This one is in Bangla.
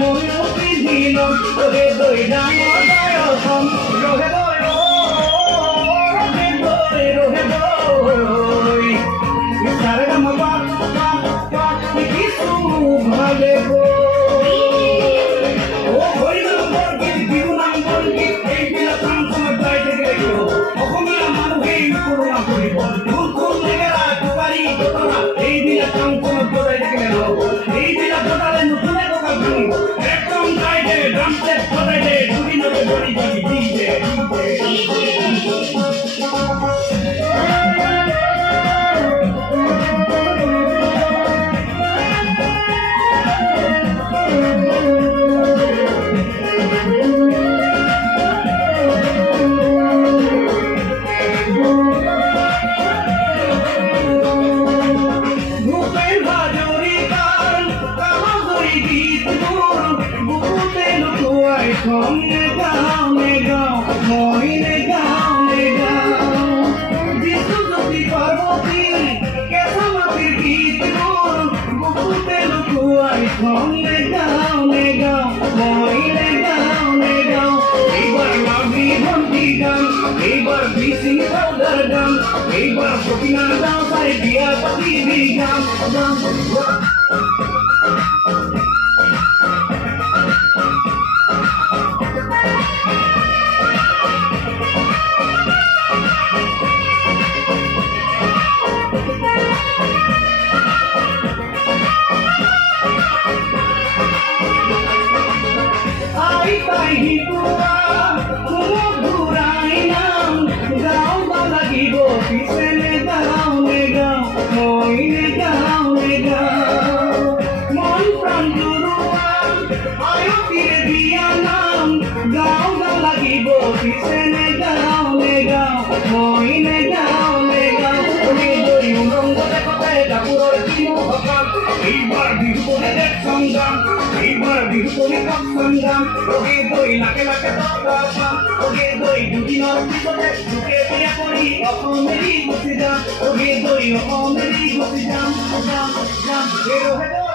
মনোতি দিল রোহেদই ডাঙৰ গায়কখন রোহেদই রোহেদই সারে গাম পাপ পাপ পাপ কিছু ভালে গো ও হইল বরগীত বিহু নাম বরগীত এইবিলাক কাম সময় গাই থাকিলে অসমীয়া মানুহে কৰোণা কৰিব ভুল লেগেৰা কুপাৰি ঘটনা এইবিলাক কাম সময় বজাই থাকিলে নহ'ব এইবিলাক বজালে নতুনে টকা ভাঙিব একদম গাই দে ড্ৰাম ছেট বজাই দে দুদিনতে বনি যাবি ডিজে এইবার সকিনা দাও তাই বিয়া পাতি বিগাম আই তাই হিতুয়া কোনো ঘুরাই নাম গাও লাগিব পিছে নে গাও মই নে গাও মন প্ৰাণ জুৰুৱা আয়ো ফিরে দিয়া নাম গাও লাগিব পিছে নে গাও মই নে গাও তুমি দই ৰংগতে কথাই কাপোৰৰ কিনো সকাম এইবাৰ বিহু বনে দেখ সংগ্ৰাম এইবাৰ বিহু বনে কাপ সংগ্ৰাম রোহেদই লাখে লাখে টকা পাম রোহেদই দুদিনৰ পিছতে দুকে বিয়া কৰি অসমেৰি গুচি যাম রোহেদই অসমেৰি গুচি যাম রোহেদই